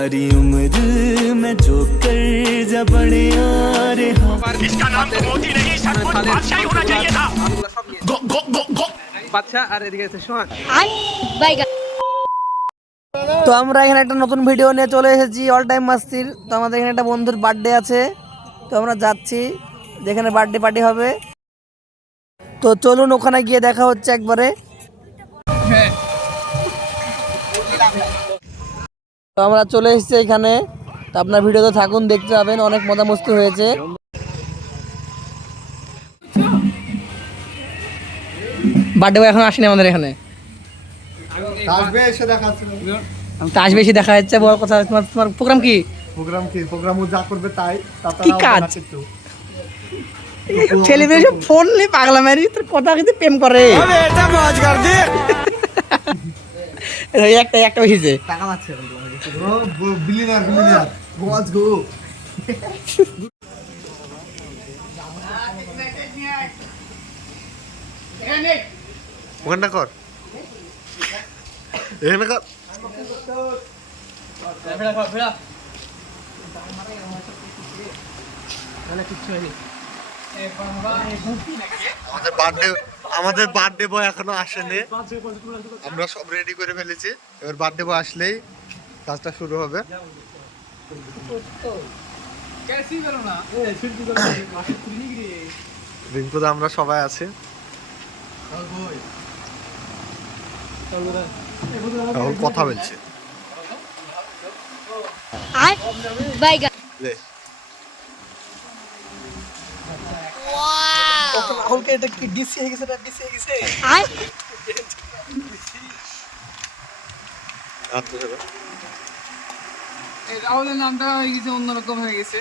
सारी उम्र मैं जो कर जा पड़े यार इसका नाम तो मोदी नहीं सचमुच बादशाही होना चाहिए था गो गो गो गो বাচ্চা আর এদিকে আছে সোহান। তো আমরা এখানে একটা নতুন ভিডিও নিয়ে চলে এসেছি অল টাইম মাস্তির। তো আমাদের এখানে একটা বন্ধুর বার্থডে আছে, তো আমরা যাচ্ছি যেখানে বার্থডে পার্টি হবে। তো চলুন ওখানে গিয়ে দেখা হচ্ছে একবারে। তো আমরা চলে এসেছি এখানে, তো আপনার ভিডিওতে থাকুন, দেখতে পাবেন অনেক মজা মস্তি হয়েছে। বার্থডে বয় এখন আসেনি আমাদের এখানে, আসবে এসে দেখাচ্ছে তো আসবে এসে দেখা যাচ্ছে। বড় কথা, তোমার তোমার প্রোগ্রাম কি? প্রোগ্রাম ও যা করবে তাই কি কাজ? ছেলে মেয়ে ফোন নিয়ে পাগলা মারি, তোর কথা কিন্তু প্রেম করে একটা একটা বেশিছে টাকা মারছে বিলিয়নার গোয়াজ গো ওখানটা কর এখানে কর আমাদের বার্থডে বয় এখনো আসেনি, আমরা সব রেডি করে ফেলেছি। এবার বার্থডে বয় আসলেই কাজটা শুরু হবে। রিঙ্কুদা আমরা সবাই আছি। এখন কথা বলছে রাহুলকে এটা কি ডিসি হয়ে গেছে, ডিসি হয়ে গেছে। রাহুলের নামটা হয়ে গেছে অন্যরকম হয়ে গেছে।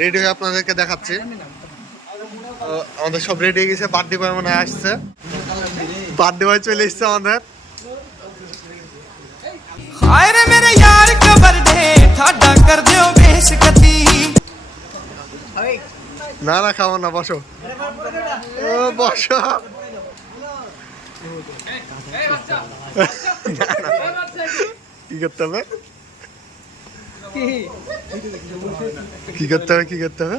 রেডি হয়ে আপনাদেরকে দেখাচ্ছি। আমাদের সব রেডি হয়ে গেছে, বার্থডে বয় মনে হয় আসছে। বার্থডে বয় চলে এসছে আমাদের। না না খাবো না, বসো বসো। কি করতে হবে কি করতে হবে কি করতে হবে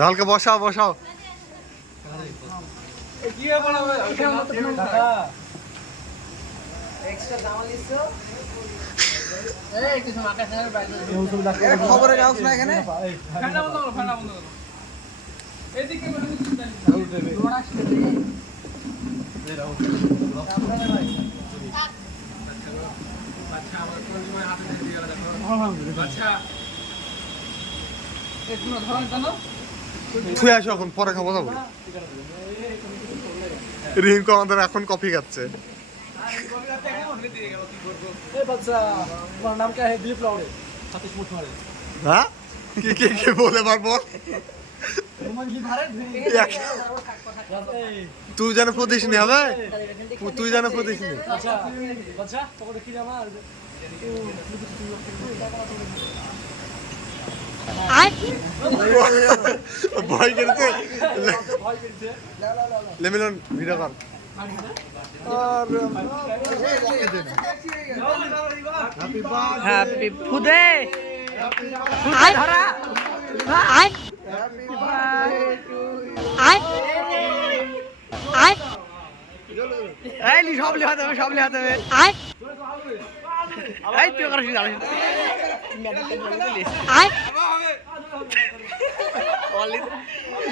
হালকা বসাও বসাও। খবরে যাও না এখানে ছুঁয়ে আসো, এখন পরে খাবো যাবো। রিঙ্কু আমাদের এখন কফি খাচ্ছে। হ্যাঁ কি বলে পারবো, তুই যেন প্রতিশ নি হবে, তুই যেন প্রতিশ নি। ভয় করেছে লেমিলন ভিডিও কর। হ্যাপি ফুদে ধরা সব লেখাতে হবে, সব লেখাতে হবে। তুই করিস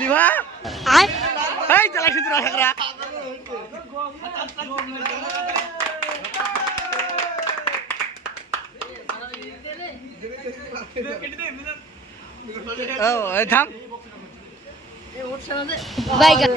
লিভা চালাইছি তোরা ঠেকরা। থাম বাইগান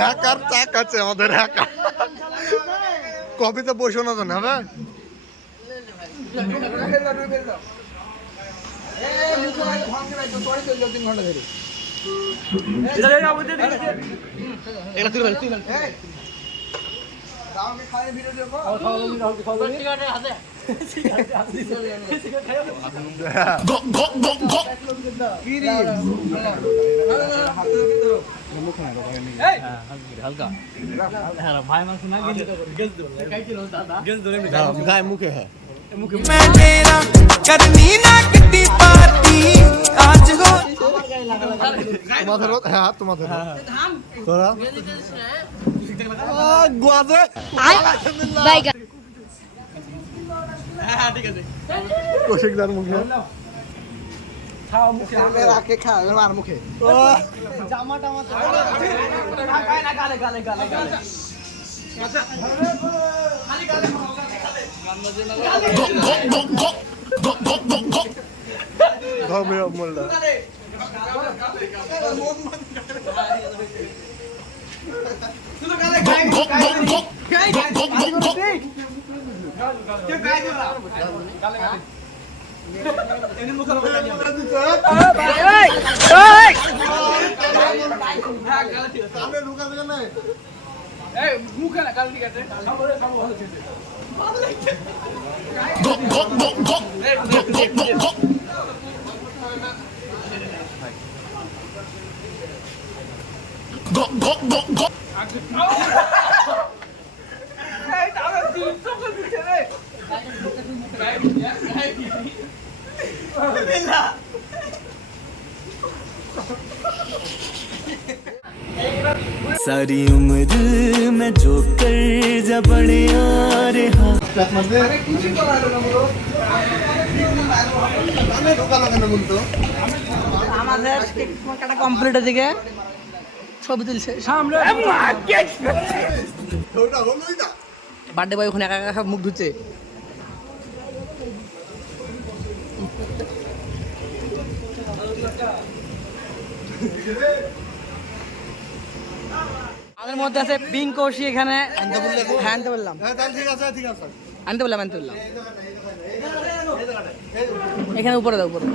হ্যাকার চাক আছে আমাদের হ্যাকার কপিতে বসে না তো না হবে গায়ে মুখে হ্যাঁ मैं तेरा करनी ना कितनी पार्टी आज हो তোমাদের হ্যাঁ তোমাদের তোরা গোয়াদে বাইগান কৌশিকদার মুখে রাখে খা আর মুখে ধর্মীয় মোল্লা মুখে না কাল ঠিক আছে सारी उम्र मैं जो कर जा बड़े आ रहा আমাদের কাটা কমপ্লিট এদিকে ছবি তুলছে সামনে বার্থডে বয় ওখানে একা একা সব মুখ ধুচ্ছে আমাদের মধ্যে আছে বিং কৌশি এখানে হ্যাঁ আনতে বললাম আনতে বললাম এখানে উপরে দাও উপরে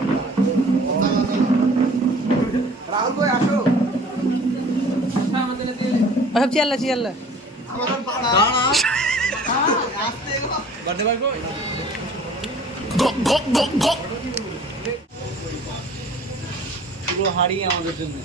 সব চিয়াল্লা চিয়াল্লা পুরো হাড়ি আমাদের জন্য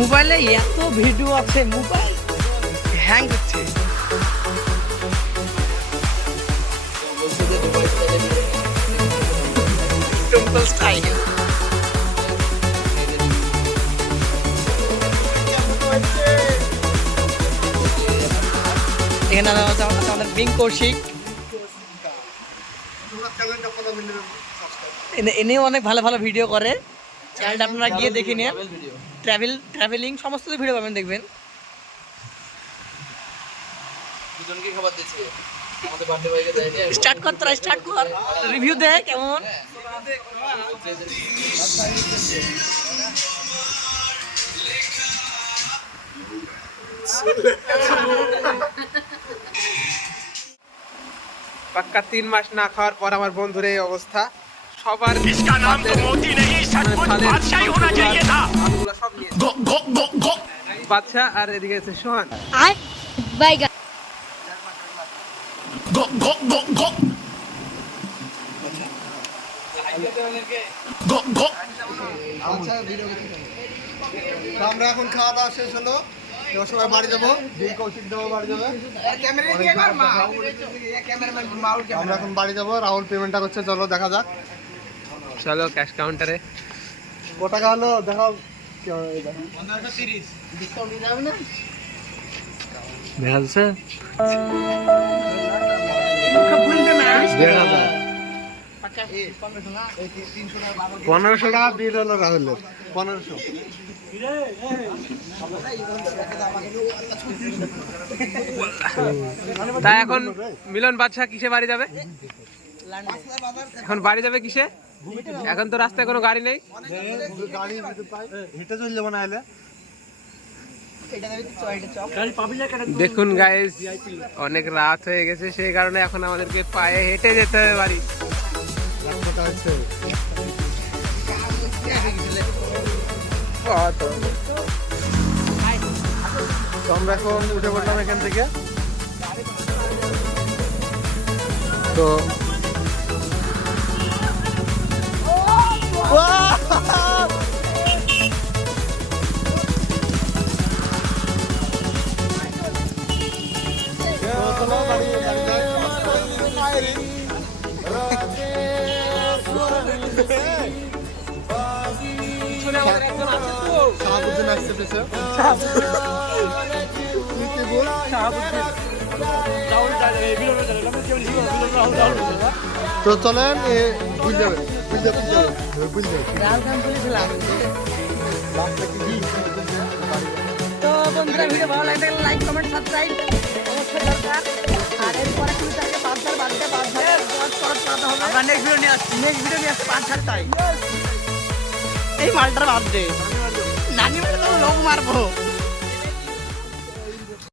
মোবাইলে এত ভিডিও আছে মোবাইল হ্যাং হচ্ছে টেম্পল স্টাইল এখানে আমাদের বিং কৌশিক এনেও অনেক ভালো ভালো ভিডিও করে চ্যানেলটা আপনারা গিয়ে দেখে নিন ট্রাভেলিং সমস্ত ভিডিও পাবেন দেখবেন দুজনকে খাবার দিচ্ছি আমাদের বার্থডে বয়কে দেয় স্টার্ট কর তোরা স্টার্ট কর রিভিউ দে কেমন পাক্কা 3 মাস না খাওয়ার পর আমার বন্ধুর এই অবস্থা সবার বাচ্চা আর এদিকে আছে সোহান বাইগান তো আমরা এখন খাওয়া দাওয়া শেষ হলো, এবার সবাই বাড়ি যাবো, কৌশিক দেবো বাড়ি যাবে, আমরা এখন বাড়ি যাবো। রাহুল পেমেন্টটা করছে, চলো দেখা যাক। চলো ক্যাশ কাউন্টারে। কত টাকা হলো দেখাও। দেখা যাচ্ছে 1500 টাকা বিল হলো রাহুলের, 1500। তা এখন মিলন বাদশা কিসে বাড়ি যাবে? এখন বাড়ি যাবে কিসে? এখন তো রাস্তায় কোনো গাড়ি নেই। গাড়ি হেঁটে চলে যাবো না হলে। দেখুন গাইস, অনেক রাত হয়ে গেছে, সেই কারণে এখন আমাদেরকে পায়ে হেঁটে যেতে হবে বাড়ি। তো আমরা এখন উঠে পড়লাম এখান থেকে। তো শাহাবুদ্দিন আসছে পেছে। তো চলেন বুঝতে হবে। তো বন্ধুরা, ভিডিও ভালো লাগলে লাইক কমেন্ট সাবস্ক্রাইব অবশ্যই দরকার। আর এরপরে তুমি তাকে 5 বার বাড়তে 5 বার করাতে হবে। আমরা নেক্সট ভিডিও নিয়ে আসছি, 5 বার তাই এই মালটার বাদ দে, নানি মানে তো লোক মারবো।